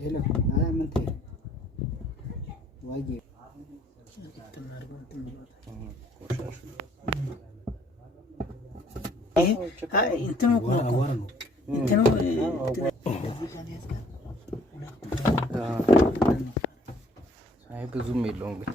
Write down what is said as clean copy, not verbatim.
ሄሎ ምን ትይ ዋዬ እንትኑ አይ ብዙም የለውም ግን